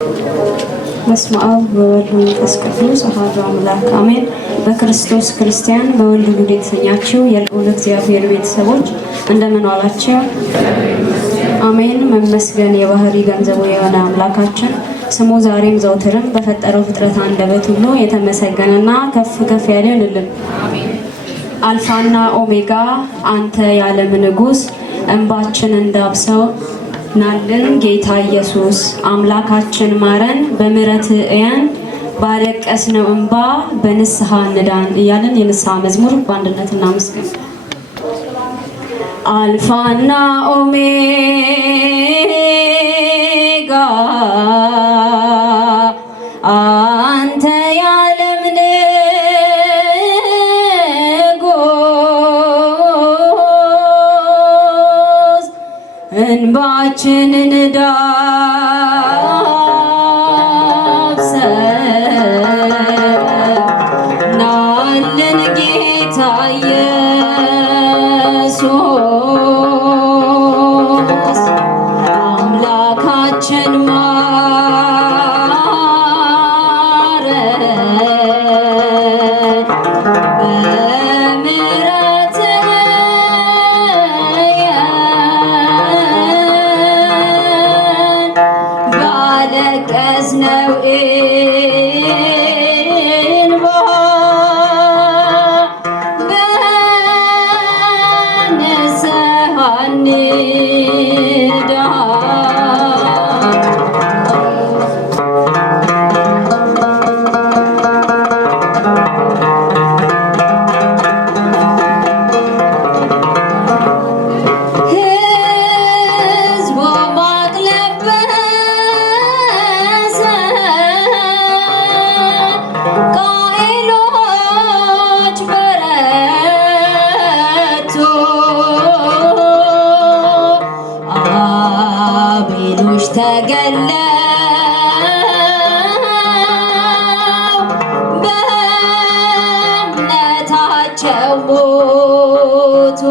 በስመ አብ ወወልድ ወመንፈስ ቅዱስ አሐዱ አምላክ አሜን። በክርስቶስ ክርስቲያን በወልድ ውሉድ የተሰኛችሁ የልዑል እግዚአብሔር ቤተሰቦች እንደምን ዋላችሁ? አሜን። መመስገን የባህሪ ገንዘቡ የሆነ አምላካችን ስሙ ዛሬም ዘውትርም በፈጠረው ፍጥረት አንደበት ሁሉ የተመሰገነና ከፍ ከፍ ያለ ይሁንልን። አልፋና ኦሜጋ አንተ የዓለም ንጉሥ እንባችን እንዳብሰው ናልን ጌታ ኢየሱስ አምላካችን ማረን በምሕረት እየን ባለቀስነው እንባ በንስሐ እንዳን እያለን የንስሐ መዝሙር በአንድነት እናመስግን። አልፋና ኦሜጋ አንተ የዓለም ንጉሥ እንባችንን ዳብሰው ናልን ጌታ ኢየሱስ አምላካችን ማረን በምሕረት ባለቀስነው እንባ በንስሐ ሕዝቡ ማቅ ለበሰ ቃኤሎች በረቱ አቤሎች ተገለው በእምነታቸው ሞቱ።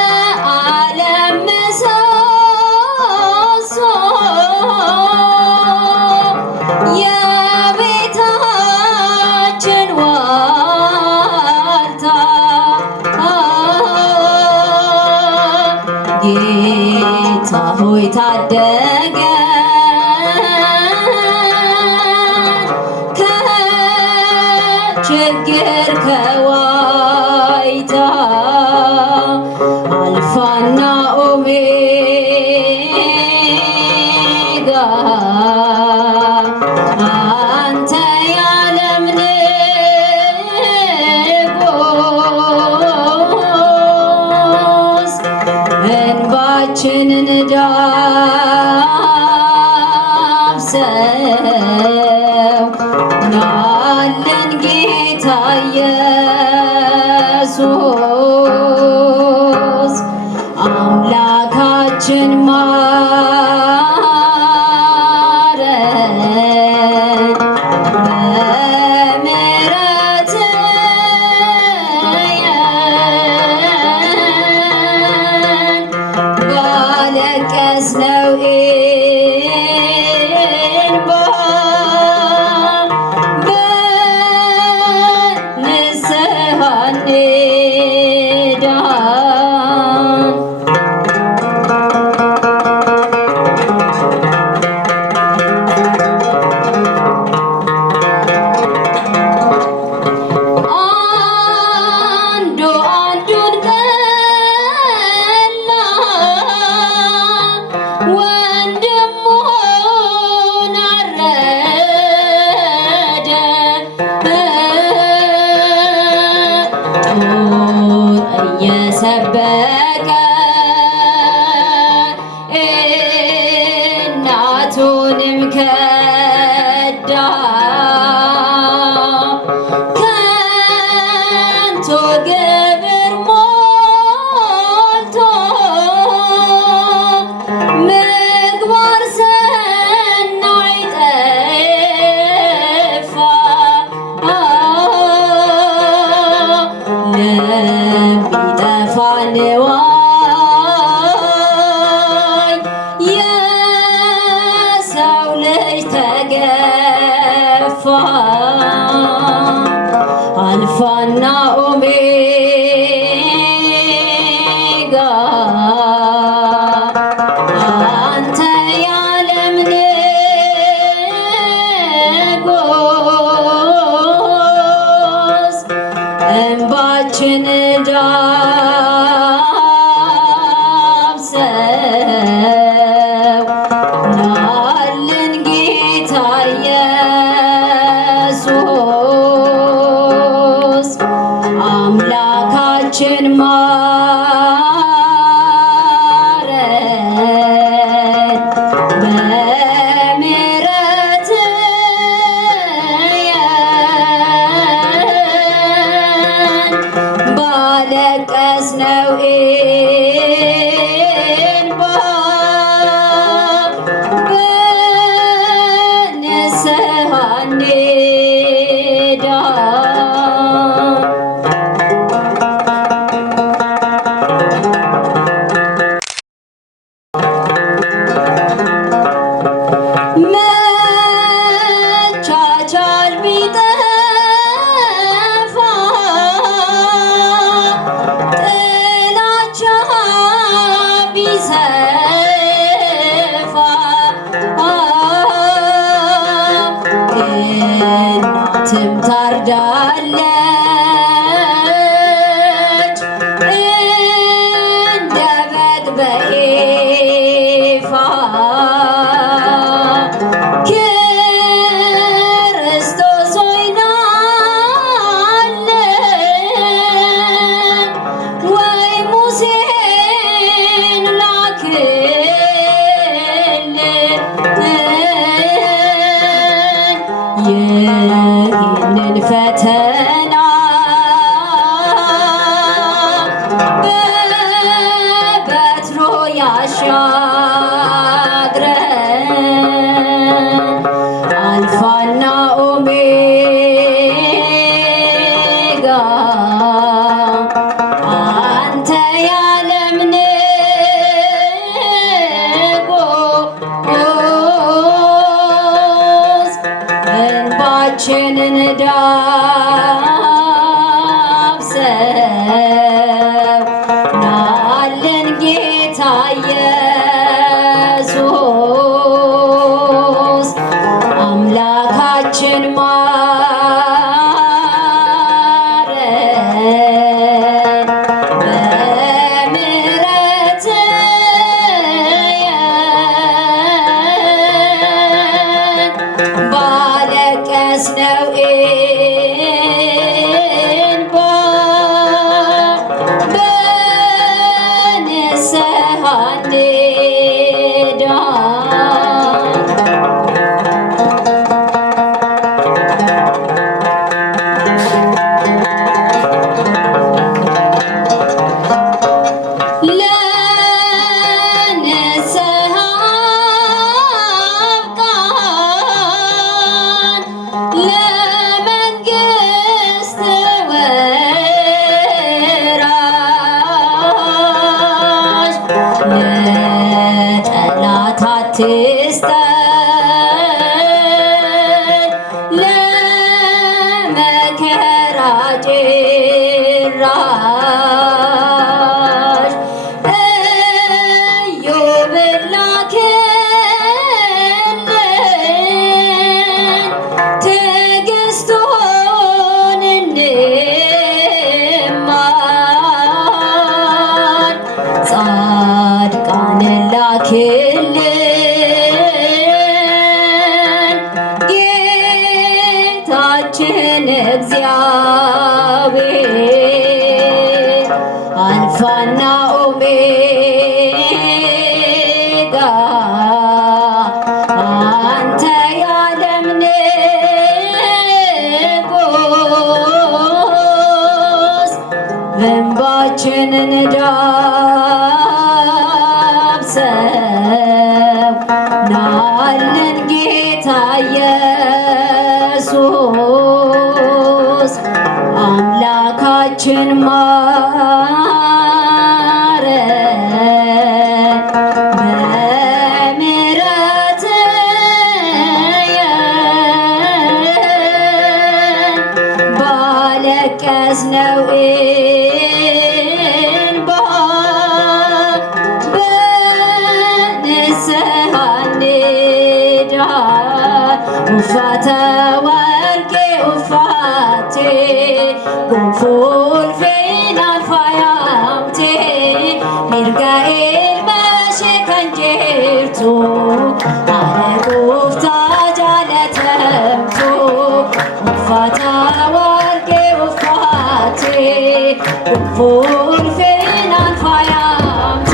የዓለም ምሰሶ የቤታችን ዋልታ ጌታ ሆይ ታደገን ከችግር ከዋይታ አልፋና ኦሜጋ አንተ የዓለም ንጉሥ እንባችንን ዳብሰው ናልን ጌታ ኢየሱስ አምላካችን ማረን በምሕረት እየን ባለቀስነው እንባ በንስሐ እንዳን። አንዱ አንዱን ጠላ ወንድሙን አረደ ጦር እየሰበቀ እናቱንም ከዳ ከንቱ ግብር ሞልቶ ምግባር ሰናይ ጠፋ ለሚጠፋ ንዋ የገፋ አልፋና ኦሜጋ አንተ የዓለም ንጉሥ እንባችን አምላካችን ማረን በምሕረት ባለቀስነው እንባ በንስሐ መቻቻል ቢጠፋ ጥላቻ ቢሰፋ እናትም ታርዳለች እንደ በግ በይፋ ክርስቶስ ሆይ ናልን ወይ ሙሴን ላክልን ይህንን ፈተና በበትሮ ያሻግረን አልፋና ኦሜጋ አንተ የዓለም ንጉሥ እንባችንን ዳብሰው ናልን ጌታ ኢየሱስ አምላካችን ማረን በምሕረት ባለቀስነው እንባ በንስሐ ለንስሐ አብቃን ለመንግሥት ወራሽ ለጠላት አትስጠን ለመከራ ጭራሽ ኢዮብን ላክልን ትዕግስቱን እንማር ጻድቃንን ላክልን ጌታችን እግዚአብሔር አልፋና ኦሜጋ አንተ የዓለም ንጉሥ እንባችንን ዳብሰው ናልን ጌታ ኢየሱስ አምላካችን ማረን በምሕረት ያፈሰስነው እንባ በንስሐ እንዳን ኡፋተ ወርቄ ኡፋቴ ጎንፎል ፌናን ፋያምቴ ሚርጋኤል መሼ ከንጀርቱ አረጎፍታ ጃለተምቱ ኡፋተ ወርቄ ኡፋቴ ጎንፎል ፌናን ፋያምቴ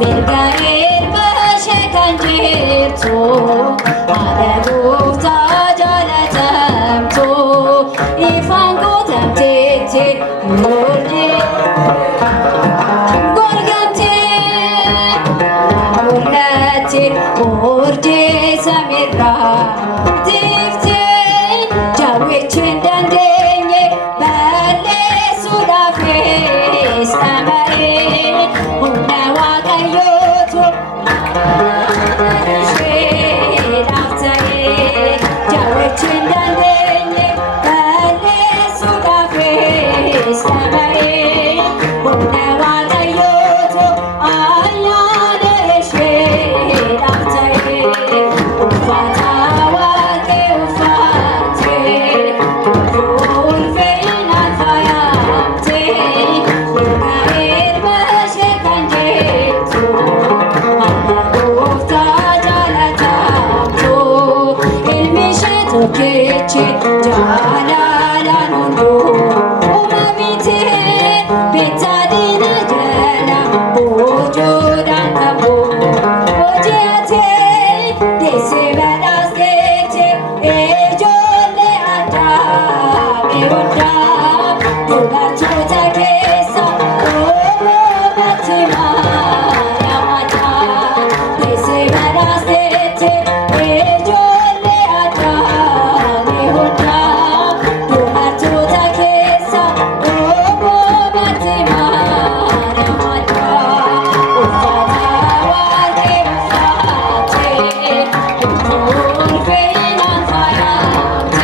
ሚርጋኤል መሼ ከንጀርቱ አረጎፍታ ጃለተምቱ ኢፋንጎ ተምቴቴ ሞርጄ ጎርገቴ ሙለቴ ኦርጄ ሰሜራ ቲፍቴ ጃዌች እንደንደኘ በሌ ሱዳፌ ሰመኤ ሁነ ዋቀዮቱ ዳፍተሬ ጃዌች እንደንደኘ በሌ ሱዳፌ ሰመኤ ሁነ ዋቀዮቱ አያነሽ ዳፍተሬ ኡፋተ ወርቄ ኡፋቴ ጎንፎል ፌናን ፋያምቴ ሚርጋኤል መሼ ከንጀርቱ አረጎፍታ ጃለተምቱ ኢልሚሼ ቶኬቼ ጃላላን ሁንዱ ኡመሚቴ ቤታዲነ ጀላ ቦጆዳን ከቦ ሆጂያቴ ዴሴ በዳስቴቴ ኤጆሌ አዳሜ ወዳ ዱባቾተ ኬሳ ኦሞመቲ ማርያማታ ዴሴ በዳስቴቴ ኤጆሌ አዳሜ ወዳ ዱባቾተ ኬሳ ኦሞመቲ ማርያማታ ኡፋተ ወርቄ ኡፋቴ ጎንፎል ፌናን ፋያምቴ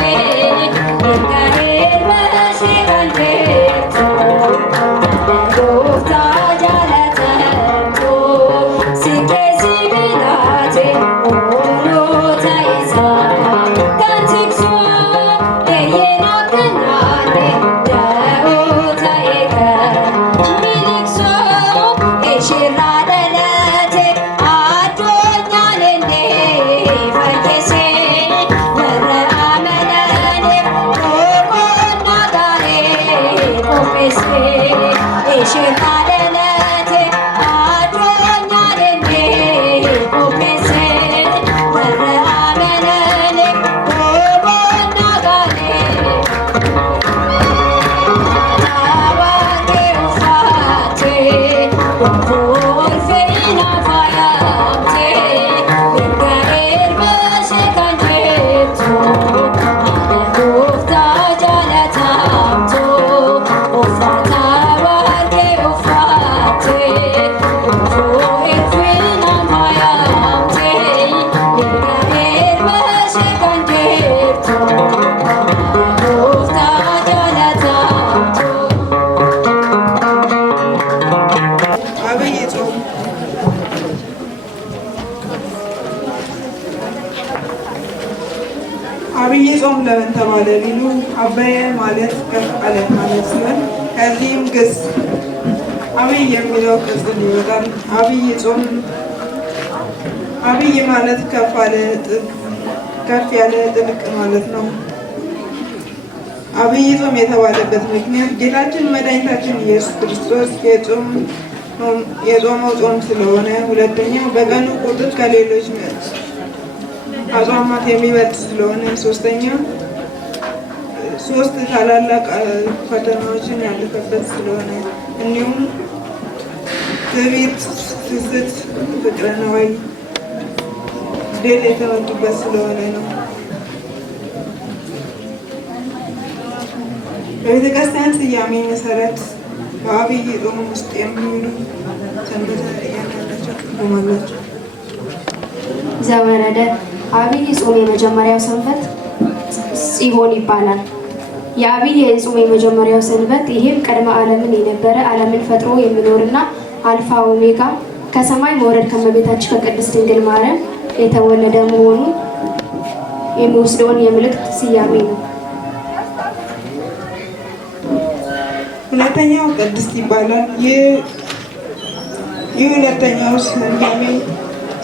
ሚርጋኤል መሼ ከንጀርቱ አረጎፍታ ጃለተምቱ ሲቄ ሲቢላቴ ኦሎተ ኢሳ ከንቲክሶ ኤየና ከናኔ ደኦተ ኤከ ሚሊክሶ ኤሽራ ደለቴ አዶኛን እንዴ ፈይሴ ወረ አመነኔ ኦቆና ጋሬ ቆጴሴ ኤሽራ ደለቴ አዶኛን እንዴ ቆጴሴ ወረ አመነኔ ኦቆና ጋሬ ወርቄ ኡፋቴ ጎንፎል ፌናን ፋያምቴ ሚርጋኤል መሼ ከንጀርቱ አረጎፍታ ጃለተምቱ ኡፋተ ወርቄ ኡፋቴ ጎንፎል ፌናን ፋያምቴ ሚርጋኤል መሼ ከንጀርቱ አረጎፍታ ጃለተምቱ አብይ ጾም አብይ ጾም ለምን ተባለ ቢሉ አበየ ማለት ከፍ አለ ማለት ሲሆን ከዚህም ግስ አብይ የሚለው ቅጽል ይወጣል። አብይ ጾም አብይ ማለት ከፍ ያለ ጥልቅ ማለት ነው። አብይ ጾም የተባለበት ምክንያት ጌታችን መድኃኒታችን ኢየሱስ ክርስቶስ የጾመው ጾም ስለሆነ፣ ሁለተኛው በቀኑ ቁጥር ከሌሎች አጽዋማት የሚበልጥ ስለሆነ፣ ሶስተኛው ሶስት ታላላቅ ፈተናዎችን ያለፈበት ስለሆነ፣ እንዲሁም ትዕቢት፣ ስስት፣ ፍቅረ ነዋይ ድል የተመቱበት ስለሆነ ነው። በቤተክርስቲያን ስያሜ መሰረት በአብይ ጾም ውስጥ የሚውሉ ሰንበተ እያንዳንዳቸው ትርጉም አላቸው። ዘወረደ አብይ ጾም የመጀመሪያው ሰንበት ጽዮን ይባላል። የአብይ የጾም የመጀመሪያው ሰንበት ይህም ቅድመ ዓለምን የነበረ ዓለምን ፈጥሮ የሚኖርና አልፋ ኦሜጋ ከሰማይ መውረድ ከእመቤታችን ከቅድስት ድንግል ማርያም የተወለደ መሆኑ የሚወስደውን የምልክት ስያሜ ነው። ሁለተኛው ቅድስት ይባላል። ይህ ሁለተኛው ስያሜ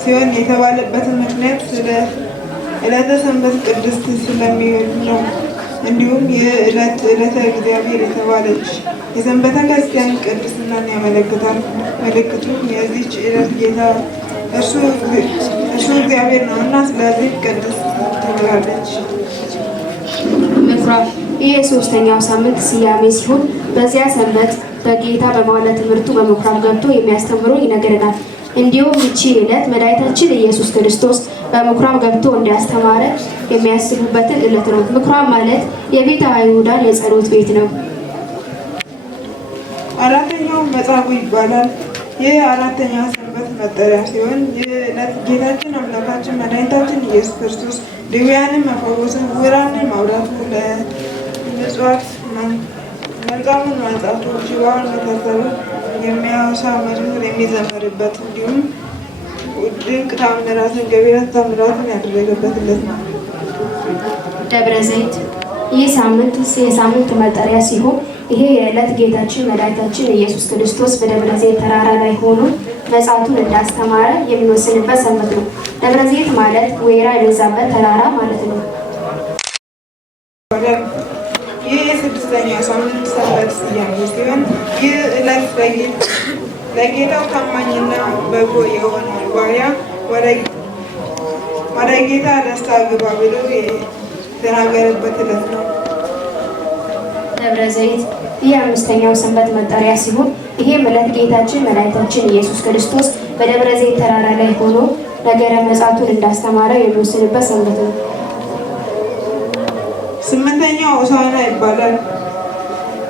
ሲሆን የተባለበትን ምክንያት ስለ ዕለተ ሰንበት ቅድስት ስለሚውል ነው። እንዲሁም ይህ ዕለተ እግዚአብሔር የተባለች የሰንበተ ክርስቲያን ቅድስናን ያመለክታል። ምልክቱም የዚች ዕለት ጌታ እርሱ እግዚአብሔር ነው እና ስለዚህ ቅድስት ተብላለች። ምኩራብ ይህ የሶስተኛው ሳምንት ስያሜ ሲሆን በዚያ ሰንበት በጌታ በመዋዕለ ትምህርቱ በምኩራብ ገብቶ የሚያስተምሩ ይነግረናል። እንዲሁም ይቺ ዕለት መድኃኒታችን ኢየሱስ ክርስቶስ በምኩራብ ገብቶ እንዳስተማረ የሚያስቡበትን ዕለት ነው። ምኩራብ ማለት የቤተ አይሁዳን የጸሎት ቤት ነው። አራተኛው መጻጉዕ ይባላል። ይህ አራተኛ ሰንበት መጠሪያ ሲሆን ይህ ዕለት ጌታችን አምላካችን መድኃኒታችን ኢየሱስ ክርስቶስ ድውያንን መፈወስን፣ ዕውራንን ማውራቱ፣ ለምጽዋት መልካሙን ማንጻቱ፣ ሽባውን መተርተሩ የሚያወሳ መዝሙር የሚዘመርበት እንዲሁም ድንቅ ታምራትን ገቢረ ታምራትን ያደረገበት ዕለት ነው። ደብረ ዘይት ይህ የሳምንት መጠሪያ ሲሆን ይሄ የዕለት ጌታችን መድኃኒታችን ኢየሱስ ክርስቶስ በደብረ ዘይት ተራራ ላይ ሆኖ መጻቱን እንዳስተማረ የሚወስንበት ሰንበት ነው። ደብረ ዘይት ማለት ወይራ የበዛበት ተራራ ማለት ነው። ይህ የስድስተኛው ሳምንት ሰንበት ስያሜ ሲሆን ይህ ዕለት ለጌታው ታማኝና በጎ የሆነ ባሪያ ወደ ጌታ ደስታ ግባ ብሎ የተናገረበት ዕለት ነው። ደብረ ዘይት ይህ አምስተኛው ሰንበት መጠሪያ ሲሆን ይሄም ዕለት ጌታችን መድኃኒታችን ኢየሱስ ክርስቶስ በደብረ ዘይት ተራራ ላይ ሆኖ ነገረ መጻቱን እንዳስተማረ የሚወስንበት ሰንበት ነው። ስምንተኛው ሆሳዕና ይባላል።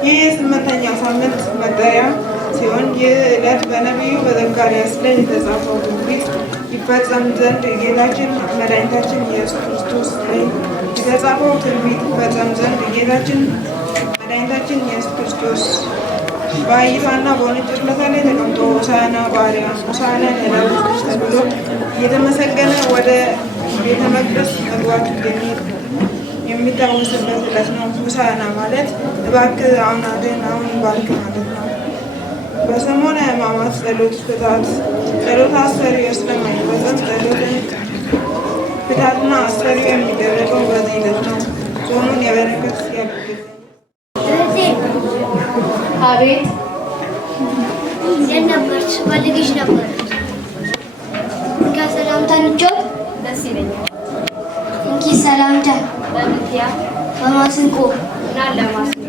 ይህ የስምንተኛው ሳምንት መጠሪያ ሲሆን ይህ ዕለት በነቢዩ በዘካርያስ ላይ የተጻፈው ትንቢት ይፈጸም ዘንድ ጌታችን መድኃኒታችን ኢየሱስ ክርስቶስ ላይ የተጻፈው ትንቢት ይፈጸም ዘንድ ጌታችን መድኃኒታችን ኢየሱስ ክርስቶስ በአህያና በነጭ ፈረስ ላይ ተቀምጦ ሆሳዕና በአርያም ሆሳዕና ለዳዊት ልጅ ተብሎ እየተመሰገነ ወደ ቤተ መቅደስ መግባቱ የሚታወስበት ዕለት ነው። ሆሳዕና ማለት እባክህ አሁን አድን፣ አሁን ባርክ ማለት ነው። በሰሙነ ሕማማት ጸሎት አስተርእዮ ስለማይፈጸም ጸሎትን ፍታትና አስተርእዮ የሚደረገው በዚህ ዕለት ነው። ጾሙን የበረከት ያድርግልን። አቤት የት ነበርሽ? ፈልግሽ ነበር። እንካ ሰላምታ እንጫወት። ደስ ይለኛል። እንኪ ሰላምታ በምትያ በማስንቆ እና ለማስንቆ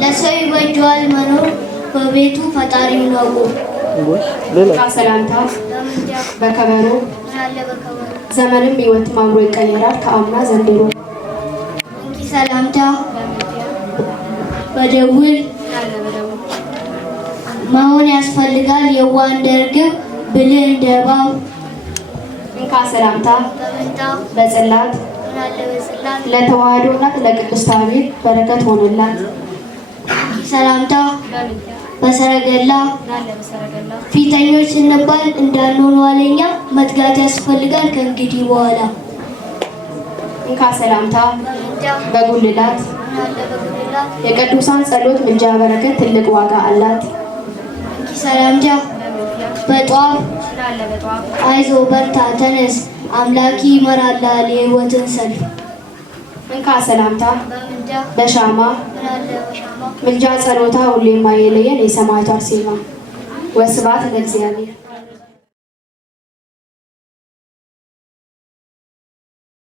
ለሰው ይበጀዋል መኖር በቤቱ ፈጣሪውን አውቆ። ሰላምታ በከበሮ ዘመንም ሕይወትም አምሮ ይቀየራል ከአምና ዘንድሮ። እንኪ ሰላምታ በደውል መሆን ያስፈልጋል የዋህ እንደ ርግብ ብልህ እንደ እባብ። እንካ ሰላምታ በጽላት ለተዋሕዶ እናት ለቅድስት ቤት በረከት ሆነላት። ሰላምታ በሰረገላ ፊተኞች ስንባል እንዳንሆን ዋለኛ መትጋት ያስፈልጋል ከእንግዲህ በኋላ። እንካ ሰላምታ በጉልላት የቅዱሳን ጸሎት ምልጃ በረከት ትልቅ ዋጋ አላት። ሰላምታ በጧፍ አይዞ በርታ ተነስ አምላኪ ይመራልሃል የሕይወትን ሰልፍ። እንካ ሰላምታ በሻማ ምልጃ ጸሎታ ሁሌም አይለየን የሰማዕቷ አርሴማ። ወስብሐት ለእግዚአብሔር።